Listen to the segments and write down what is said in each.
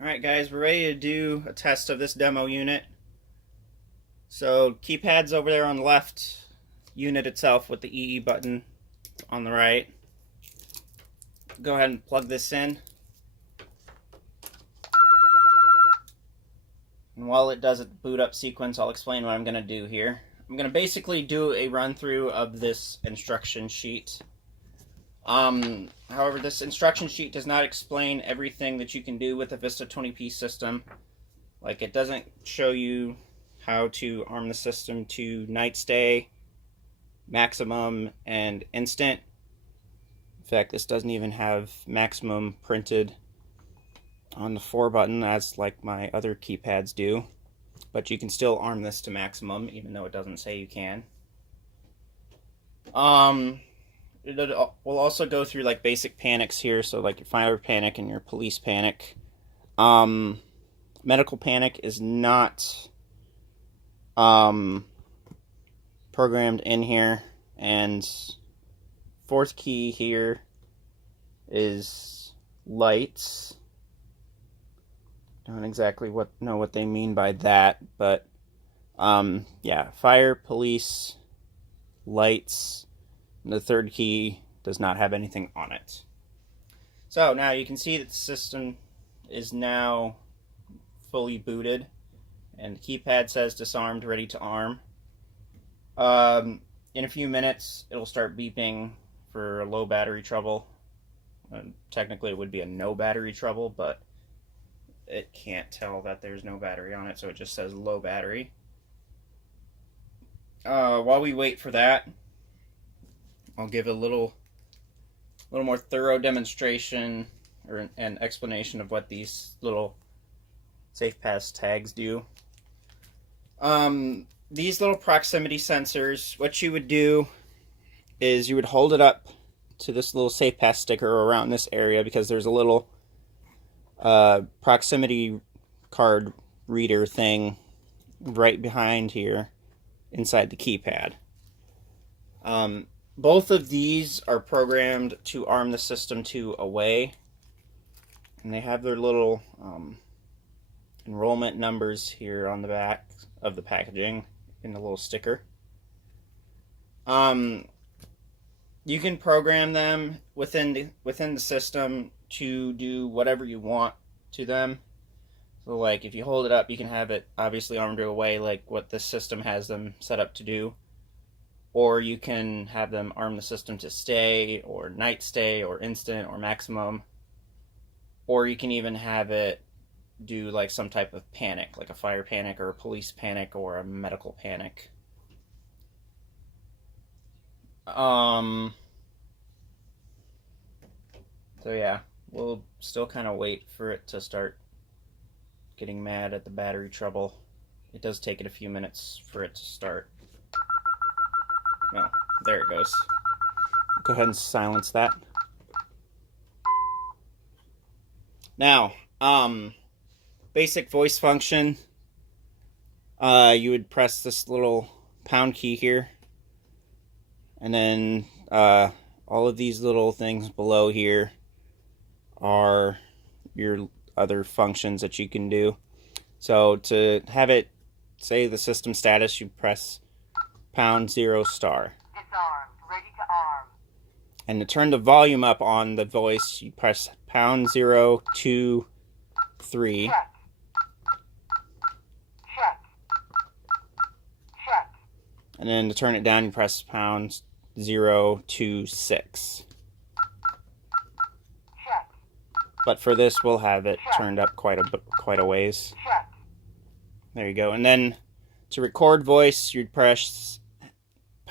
Alright guys, we're ready to do a test of this demo unit. So keypad's over there on the left, unit itself with the EE button on the right. Go ahead and plug this in. And while it does its boot up sequence, I'll explain what I'm going to do here. I'm going to basically do a run through of this instruction sheet. However, this instruction sheet does not explain everything that you can do with a Vista 20p system. Like, it doesn't show you how to arm the system to night stay, maximum, and instant. In fact, this doesn't even have maximum printed on the 4 button as like my other keypads do. But you can still arm this to maximum, even though it doesn't say you can. We'll also go through like basic panics here, so like your fire panic and your police panic. Medical panic is not programmed in here, and fourth key here is lights. Don't exactly know what they mean by that, but yeah, fire, police, lights. The third key does not have anything on it. So now you can see that the system is now fully booted, and the keypad says disarmed, ready to arm. In a few minutes, it'll start beeping for low battery trouble. Technically, it would be a no battery trouble, but it can't tell that there's no battery on it, so it just says low battery. While we wait for that, I'll give a little more thorough demonstration or an explanation of what these little safe pass tags do. These little proximity sensors, what you would do is you would hold it up to this little safe pass sticker around this area, because there's a little proximity card reader thing right behind here inside the keypad. Both of these are programmed to arm the system to away, and they have their little enrollment numbers here on the back of the packaging in the little sticker. You can program them within the system to do whatever you want to them. So like if you hold it up, you can have it obviously armed to away like what this system has them set up to do. Or you can have them arm the system to stay, or night stay, or instant, or maximum. Or you can even have it do like some type of panic, like a fire panic, or a police panic, or a medical panic. So yeah, we'll still kind of wait for it to start getting mad at the battery trouble. It does take it a few minutes for it to start. Well, there it goes. Go ahead and silence that. Now, basic voice function. You would press this little pound key here, and then all of these little things below here are your other functions that you can do. So to have it say the system status, you press #0*. Disarmed, ready to arm. And to turn the volume up on the voice, you press #023. Check. Check. Check. And then to turn it down, you press #026. Check. But for this, we'll have it turned up quite a ways. Check. There you go. And then to record voice, you'd press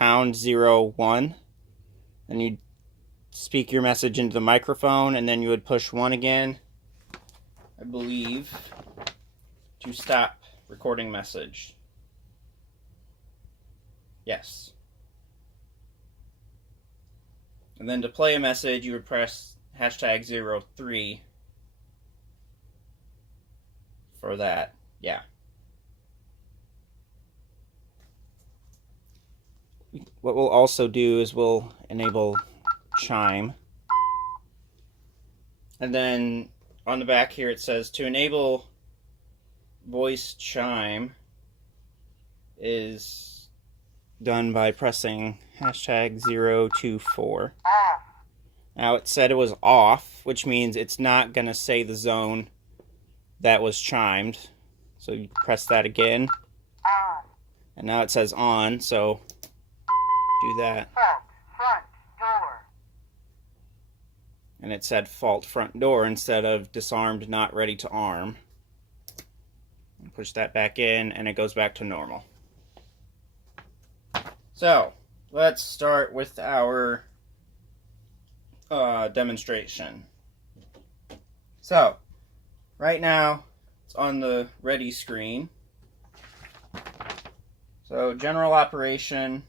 #01, and you'd speak your message into the microphone, and then you would push 1 again, I believe, to stop recording message. Yes. And then to play a message, you would press #03 for that. Yeah. What we'll also do is we'll enable chime, and then on the back here it says to enable voice chime is done by pressing #024. Off. Now it said it was off, which means it's not going to say the zone that was chimed. So you press that again. On. And now it says on, so do that. Fault. Front. Door. And it said fault front door instead of disarmed, not ready to arm. Push that back in and it goes back to normal. So let's start with our demonstration. So right now it's on the ready screen. So general operation.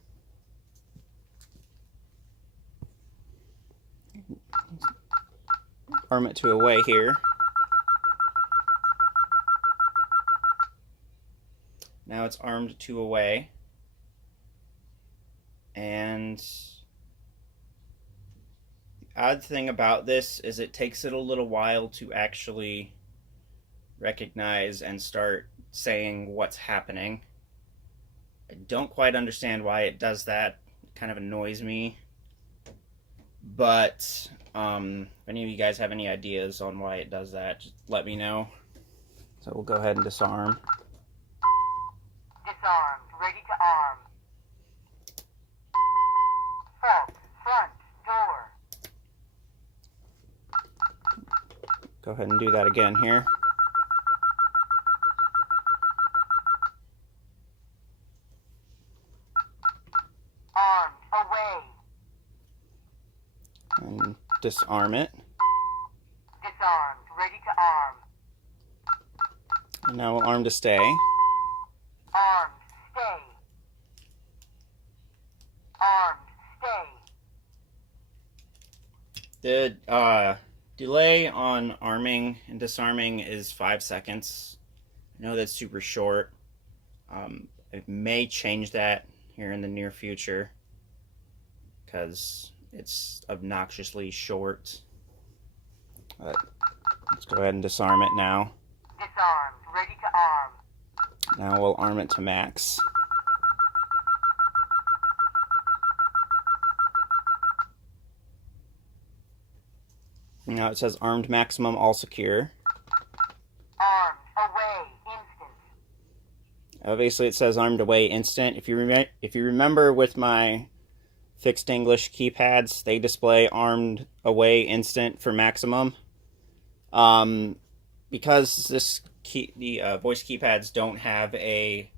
Arm it to away here. Now it's armed to away. And the odd thing about this is it takes it a little while to actually recognize and start saying what's happening. I don't quite understand why it does that. It kind of annoys me. But if any of you guys have any ideas on why it does that, just let me know. So we'll go ahead and disarm. Disarmed. Ready to arm. Fault. Front. Door. Go ahead and do that again here. Armed. Away. And disarm it. Disarmed. Ready to arm. And now we'll arm to stay. Armed. Stay. Armed. Stay. The delay on arming and disarming is 5 seconds. I know that's super short. I may change that here in the near future because it's obnoxiously short. But let's go ahead and disarm it now. Disarmed. Ready to arm. Now we'll arm it to max. Now it says armed maximum all secure. Armed. Away. Instant. Obviously it says armed away instant. If you remember with my fixed English keypads, they display armed away instant for maximum. Because the voice keypads don't have a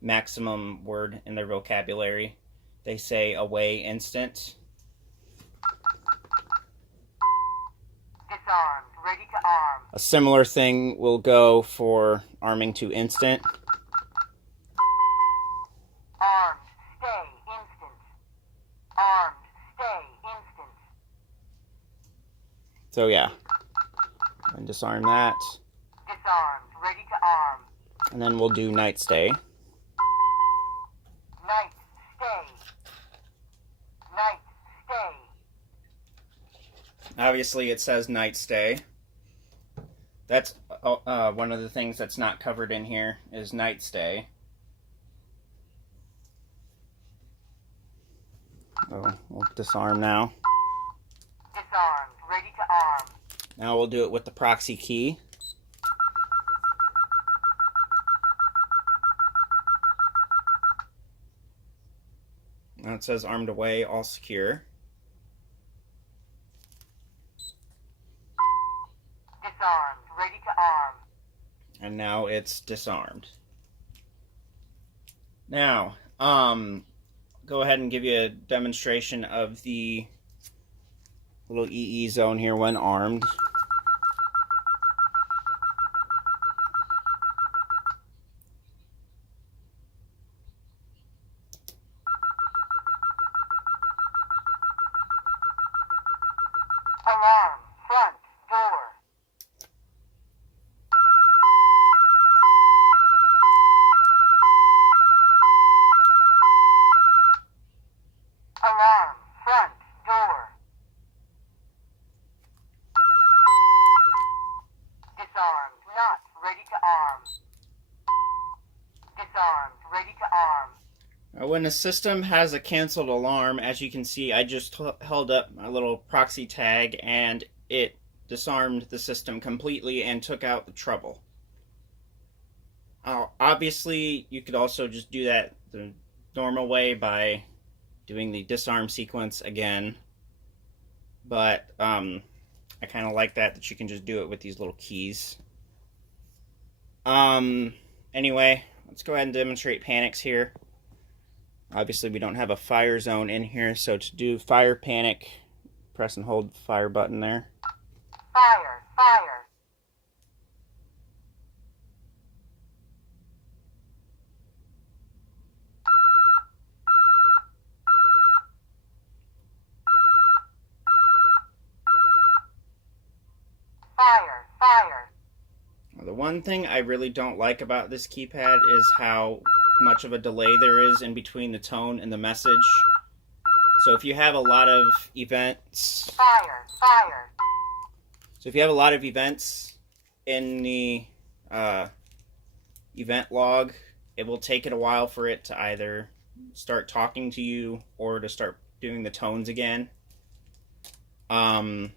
maximum word in their vocabulary, they say away instant. Disarmed. Ready to arm. A similar thing will go for arming to instant. Armed. Stay. Instant. Armed. Stay. Instant. So yeah, and disarm that, Disarmed. Ready to arm. and then we'll do night stay. Night. Stay. Night. Stay. Obviously it says night stay. That's one of the things that's not covered in here is night stay. So we'll disarm now. Disarmed. Ready to arm. Now we'll do it with the proxy key. Now it says armed away, all secure. Disarmed. Ready to arm. And now it's disarmed. Now, go ahead and give you a demonstration of the little EE zone here when armed. Alarm. Front. Door. Alarm. Front. Door. Disarmed. Not ready to arm. Disarmed. Ready to arm. When a system has a canceled alarm, as you can see, I just held up my little proxy tag and it disarmed the system completely and took out the trouble. Obviously, you could also just do that the normal way by doing the disarm sequence again, but I kind of like that you can just do it with these little keys. Anyway, let's go ahead and demonstrate panics here. Obviously, we don't have a fire zone in here, so to do fire panic, press and hold the fire button there. Fire. Fire. Fire. Fire. The one thing I really don't like about this keypad is how much of a delay there is in between the tone and the message. So if you have a lot of events... Fire. Fire. So if you have a lot of events in the event log, it will take it a while for it to either start talking to you or to start doing the tones again. I'll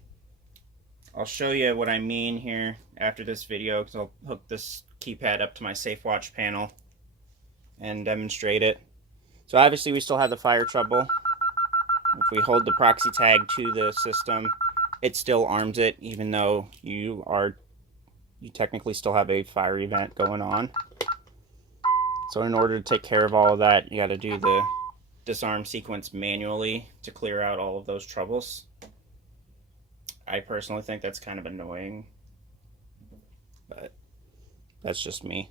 show you what I mean here after this video, because I'll hook this keypad up to my SafeWatch panel and demonstrate it. So obviously we still have the fire trouble. If we hold the proxy tag to the system, it still arms it, even though you technically still have a fire event going on. So in order to take care of all of that, you got to do the disarm sequence manually to clear out all of those troubles. I personally think that's kind of annoying, but that's just me.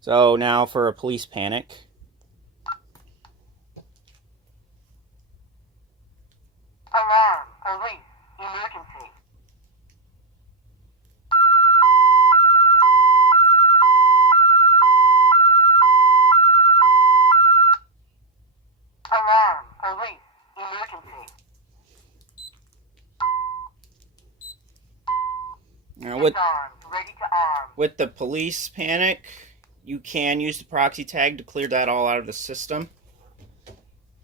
So now for a police panic. Alarm. Police. Emergency. Alarm. Police. Emergency. Now Disarmed. Ready to arm. with the police panic, you can use the proxy tag to clear that all out of the system.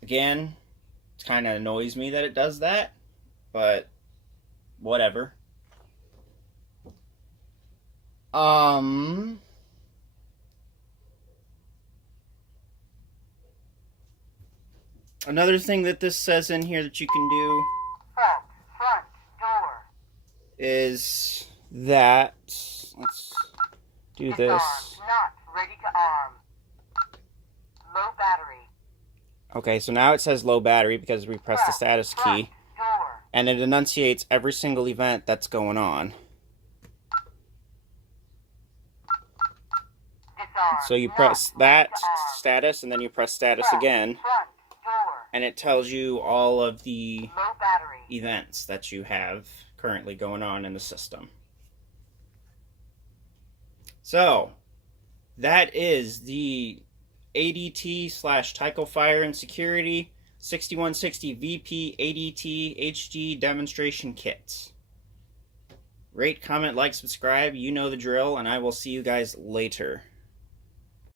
Again, it kind of annoys me that it does that, but whatever. Another thing that this says in here that you can do Front door. is that, let's do Disarmed. this. Not ready to arm. Low battery. Okay, so now it says low battery because we pressed the status Front key, door. and it enunciates every single event that's going on. Disarmed. So you Not press ready that to arm. status, and then you press status Front again, door. and it tells you all of the Low battery. events that you have currently going on in the system. So, that is the ADT/Tyco Fire and Security 6160VPADTHD demonstration kit. Rate, comment, like, subscribe, you know the drill, and I will see you guys later.